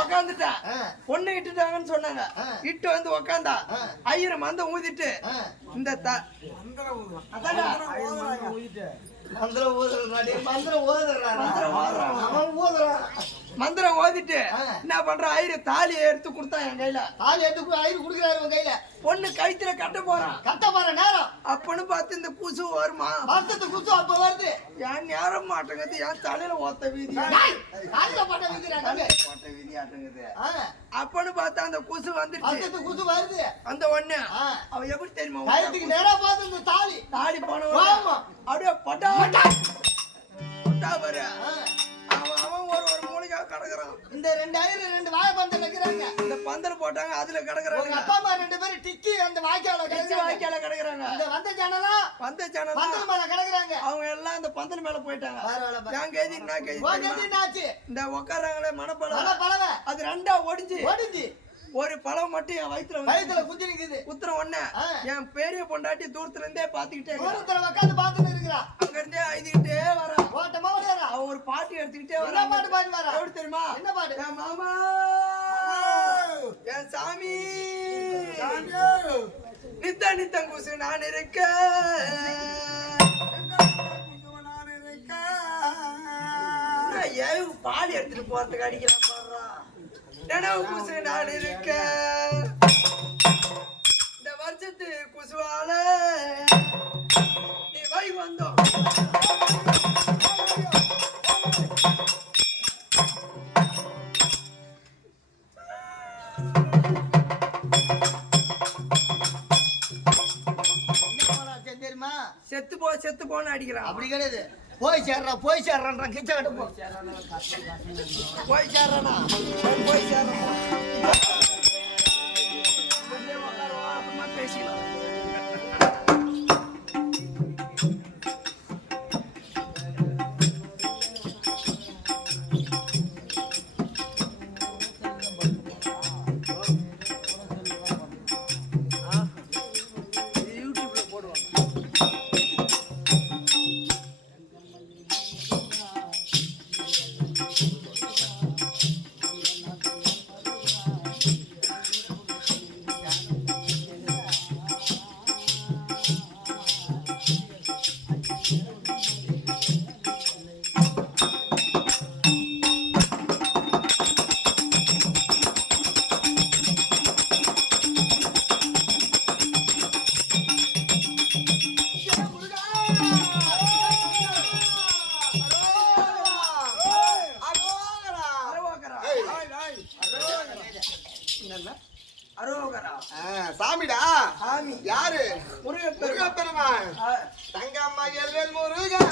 உக்காந்துட்டா பொண்ணு இட்டுட்டாங்கன்னு சொன்னாங்க. இட்டு வந்து உக்காந்தா ஐயர் மந்த ஊதிட்டு இந்த மந்திரம் ஓதிட்டு என்ன பண்ற ஐயர் தாலி எடுத்து கொடுத்தா என் கையில. தாலி எடுத்து ஐயர் குடுக்குறாரு உன் கையில. பொண்ணு கழுத்துல கட்ட போற நேரம் அப்பன்னு பார்த்து இந்த குசு வருமா? வருஷத்து குசு அப்ப வருது. ஏன் நேரம் மாட்டேங்குது, என் தலையில ஓத்த வீதி போட்ட வீதி ஆட்டங்குது. அப்பன்னு பார்த்தா அந்த குசு வந்துருச்சு. குசு வருது. அந்த ஒண்ணு அவ எப்படி தெரியுமா? கழுத்துக்கு நேரம் பார்த்து இந்த தாலி போன அப்படியே பட்டா பாரு. அவன் ஒரு மூலிகா கிடக்குறான். இந்த 2000 வாழை பந்தல் வைக்கிறாங்க. இந்த பந்தல் போட்டாங்க, அதுல கிடக்குறாங்க. அப்பா அம்மா 2 பேரும் டிக்கி அந்த வாய்க்கால கிடக்குறாங்க. இந்த வந்த ஜனலாம் பந்தல் மேல கிடக்குறாங்க. அவங்க எல்லாம் அந்த பந்தல் மேல போயிட்டாங்க. இந்த உட்காராங்களே மனப்பழம் அது 2ஆ ஒடிஞ்சு ஒரு பழம் மட்டும் என் வயித்துல குத்தி நிக்குது. குத்துற ஒண்ணு என் பெரிய பொண்டாட்டி தூரத்துல இருந்தே பாத்துக்கிட்டே உட்காந்து பாத்துட்டு இருக்கிறா. அங்க இருந்தே அழுதுகிட்டே வரா. ஓட்டமா வரா. அவ ஒரு பாட்டு எடுத்துக்கிட்டே வரா. பாட்டு பாடி வரா. எப்படி தெரியுமா? என்ன பாட்டு? என் மாமா என் சாமி நித்தம் குசு நான் இருக்க ஏன் பாடி எடுத்துட்டு போறதுக்கு அடிக்கிறான் பாடுறா. நினைவு குசு நான் இருக்க இந்த வருஷத்து குசுவால நீ வை வந்தோம். தெரியுமா? செத்து போன்னு அடிக்கிறான். அப்படி கிடையாது. போய் சேர்றான் கிச்ச கட்ட போய் சேர்றானா அப்புறமா பேசிக்கலாம். சாமிடா. யாரு? முருகப்பெருமான். தங்கம்மா எல்வேல் முருகா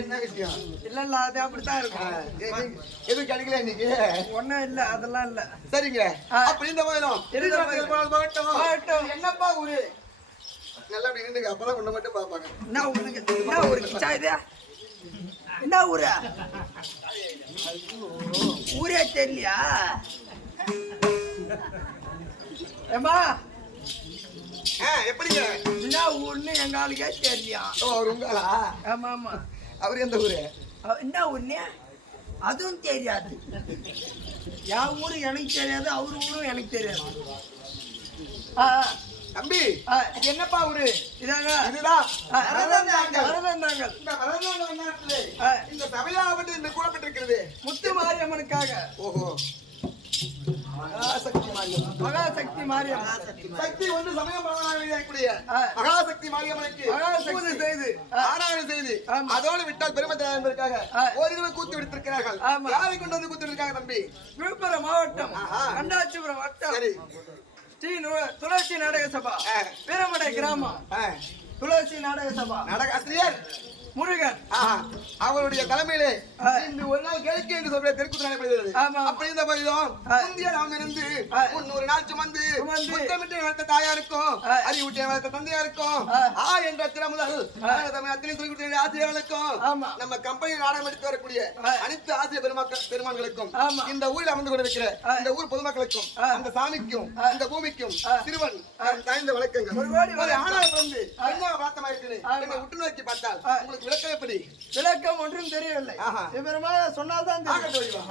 என்ன விஷயம்? இல்ல அது அப்படித்தான் இருக்கும். எதுவும் கிடைக்கல இன்னைக்கு? ஒண்ணும் இல்ல, அதெல்லாம் இல்ல. சரிங்க. அப்ப இந்த போயிடும். என்னப்பா ஊரு? நல்லா அப்படி நின்னுங்க, அப்பதான் உன்னை மட்டும் பாப்பாங்க. என்ன ஊரு கிச்சா இது? என்ன ஊரு? ஊரே தெரியலையா? ஏமா எப்படிங்க? என்ன ஊர்னு எங்க ஆளுக்கே தெரியலையா? அவர் உங்களா? ஆமா ஆமா. அவரு எந்த ஊரு? என்ன ஊர்னு அதுவும் தெரியாது. என் ஊரு எனக்கு தெரியாது, அவரு ஊரும் எனக்கு தெரியாது. தம்பி என்னப்பா ஊரு? இதாங்க இதுதான் வரதந்தாங்கல். இந்த சபையாகப்பட்டு இந்த கூடப்பட்டிருக்கிறது முத்து மாரியம்மனுக்காக. ஓஹோ, மகாசக்தி மாரியம்மன். மகாசக்தி மாரியம்மன். சக்தி ஒன்று சமயம் பலனாகக்கூடிய மகாசக்தி மாரியம்மனுக்கு பூஜை செய்து ஆராதனை செய்து அதோடு விட்டால் பெருமத்தினார் என்பதற்காக ஓரிரவு கூத்து விடுத்திருக்கிறார்கள். யாரை கொண்டு வந்து கூத்து விடுக்காங்க தம்பி? விழுப்புரம் மாவட்டம் கண்டாச்சிபுரம் வட்டம் ஸ்ரீ துளசி நாடக சபா வீரமடை கிராமம். துளசி நாடக சபா நாடக ஆசிரியர் முருகன் அவருடைய தலைமையிலே இந்த ஒரு நாள் கேளிக்கை என்று சொல்ற தெற்கு நடைபெறுகிறது. அப்படி இருந்த போதிலும் முந்தைய நாம் இருந்து 300 நாள் சுமந்து முத்தமிட்டு வளர்த்த தாயாருக்கும் அறிவுட்டியை வளர்த்த தந்தையாருக்கும் என்ற திறமுதல் அத்தனை சொல்லிக்கூடிய ஆசிரியர்களுக்கும் நம்ம கம்பெனி நாடகம் எடுத்து வரக்கூடிய அனைத்து ஆசிரியர் பெருமான்களுக்கும் இந்த ஊரில் அமர்ந்து கொண்டிருக்கிற இந்த ஊர் பொதுமக்களுக்கும் அந்த சாமிக்கும் இந்த பூமிக்கும் சிறுவன் தாய்ந்த வழக்கங்கள். ஒரு ஆணாக பிறந்து என்ன பார்த்தமா இருக்கு என்னை உற்று நோக்கி பார்த்தால் உங்களுக்கு விளக்கம் எப்படி? விளக்கம் ஒன்றும் தெரியவில்லை. விவரமாக சொன்னால்தான் தெரியும்.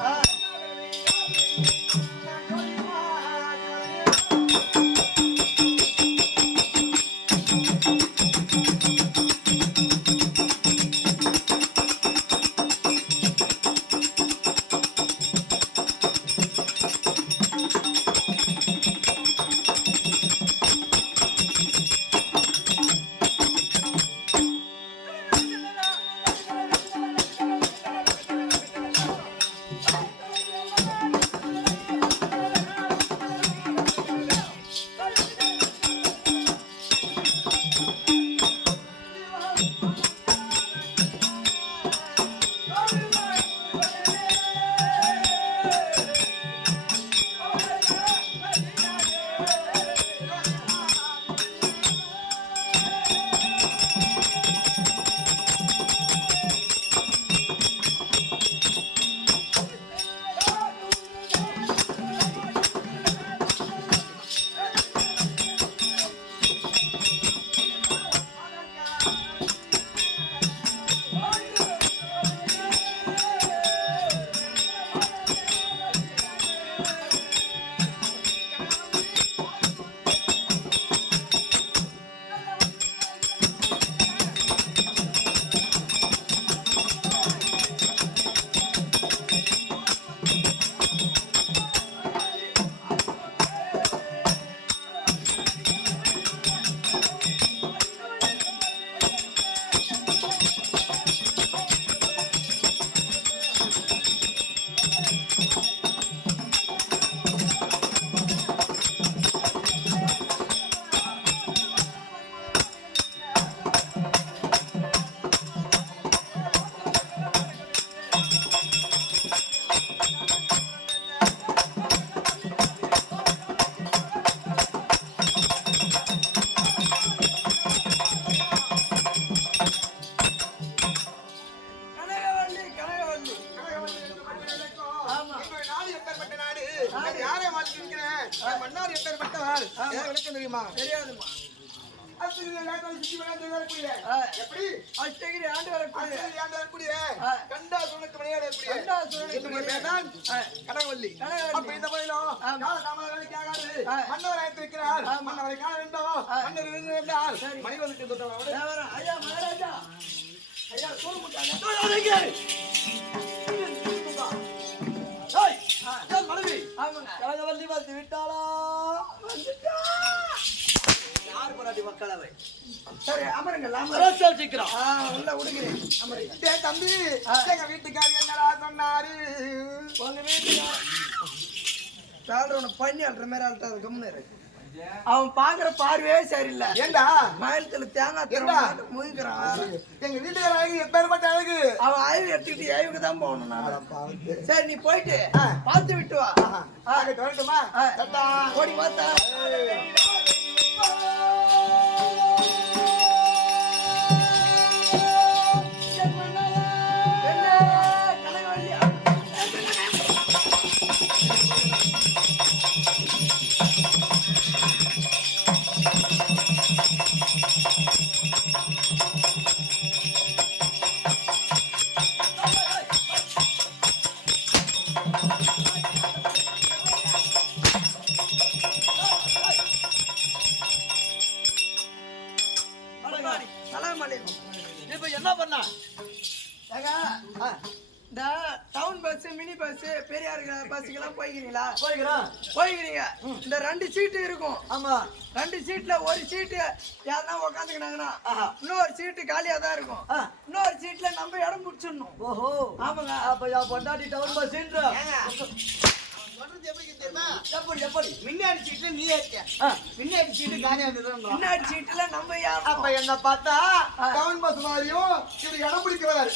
தெரியுமா? தெரியாதுமா. எப்படி அஷ்டகிரி ஆண்டு வரக்கூடிய கண்டா சுனக்கு மணியாடக்கூடிய கடகவல்லி. அப்ப இந்த போயிலும் மன்னவர் அழைத்திருக்கிறார். மன்னவரை காண வேண்டும். மன்னர் இருந்து என்றால் மணிவதற்கு ஐயா மகாராஜா ஐயா சோறு முட்டாங்க மனைவி கடகவல்லி வந்து விட்டாளா? வந்துட்டா. யார் போராட்டி மக்களவை? சரி அமருங்க. சீக்கிரம் உள்ள விடுகிறேன். அமருங்க. தம்பி எங்க வீட்டுக்காரி என்னடா சொன்னாரு? உங்க வீட்டுக்கார சால்ற பண்ணி அல்ற மாதிரி ஆள்ட்டாரு. கம்முனு அவன் பாக்குற பார்வையே சரியில்லை. ஏண்டா மயத்துல தேங்காய் திரும்ப முதிக்கிறான். எங்க வீட்டுக்கார அழகு எப்பேற்பட்ட அழகு. அவன் ஆய்வு எடுத்துக்கிட்டு ஆய்வுக்கு தான் போகணும். நான் சரி நீ போயிட்டு பார்த்து விட்டு வா. வரட்டுமா? ஓடி பார்த்தா இப்ப என்ன பண்ண? இந்த town bus mini bus Periyar பஸ்ஸுக்கெல்லாம் போய்க்கிறீங்களா? போய்க்கிறீங்க. இந்த 2 சீட்டு இருக்கும். ஆமா 2 சீட்ல ஒரு சீட்டு யாருன்னா உட்காந்துக்கினாங்கன்னா இன்னொரு சீட்டு காலியா தான் இருக்கும். இன்னொரு சீட்ல நம்ம இடம் பிடிச்சிடணும். ஓஹோ ஆமாங்க. அப்ப பொண்டாட்டி டவுன் பஸ் எப்படி முன்னாடி சீட்ல நீ ஏறிய பின்னாடி சீட்டு காலியா இருந்தது. முன்னாடி சீட்ல நம்ம யார்? அப்ப என்ன பார்த்தா டவுன் பஸ் மாதிரியும் இப்படி இடம் பிடிக்கிறாரு.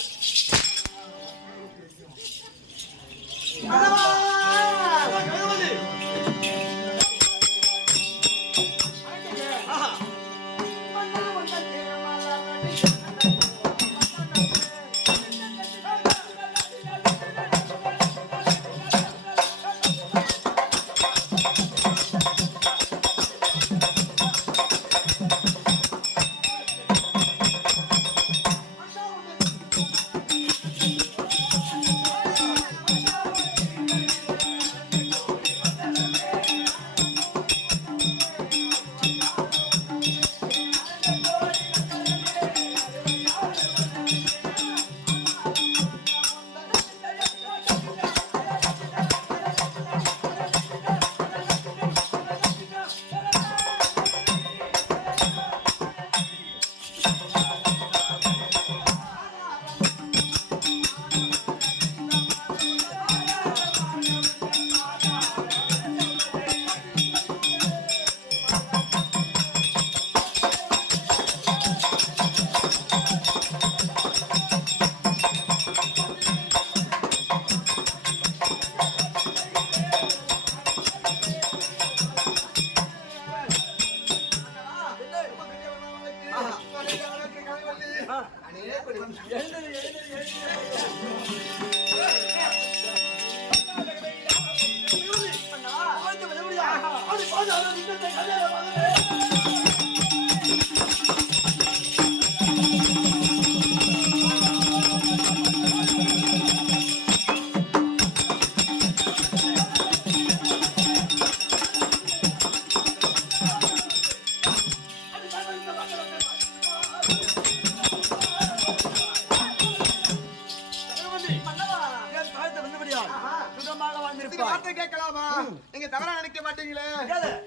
கேட்கலாமா? நீங்க தவறா நினைக்க மாட்டீங்களே.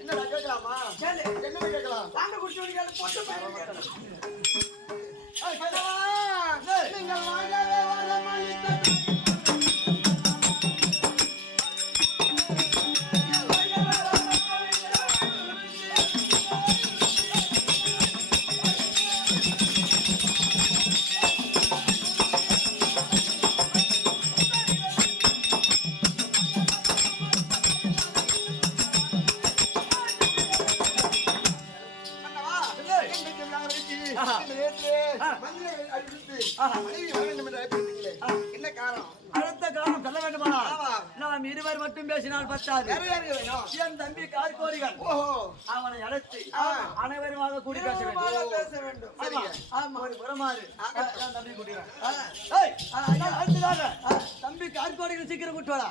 என்ன கேட்கலாமா? என்ன கேட்கலாம்? நீங்கள் வாழவே வரமளித்த என்ன காரணம்? அடுத்த காரணம் சொல்ல வேண்டுமானா நாம் இருவர் மட்டும் பேசினால் பத்தாது. என் தம்பி கார்கோரிகள் அவனை அழைத்து அனைவருமாக கூடி பேச வேண்டும். ஒரு புறமாறு என் தம்பி கூட்டுகிறான். அடுத்ததாக தம்பி கார்கோரிகள் சீக்கிரம் கூட்டு வரா.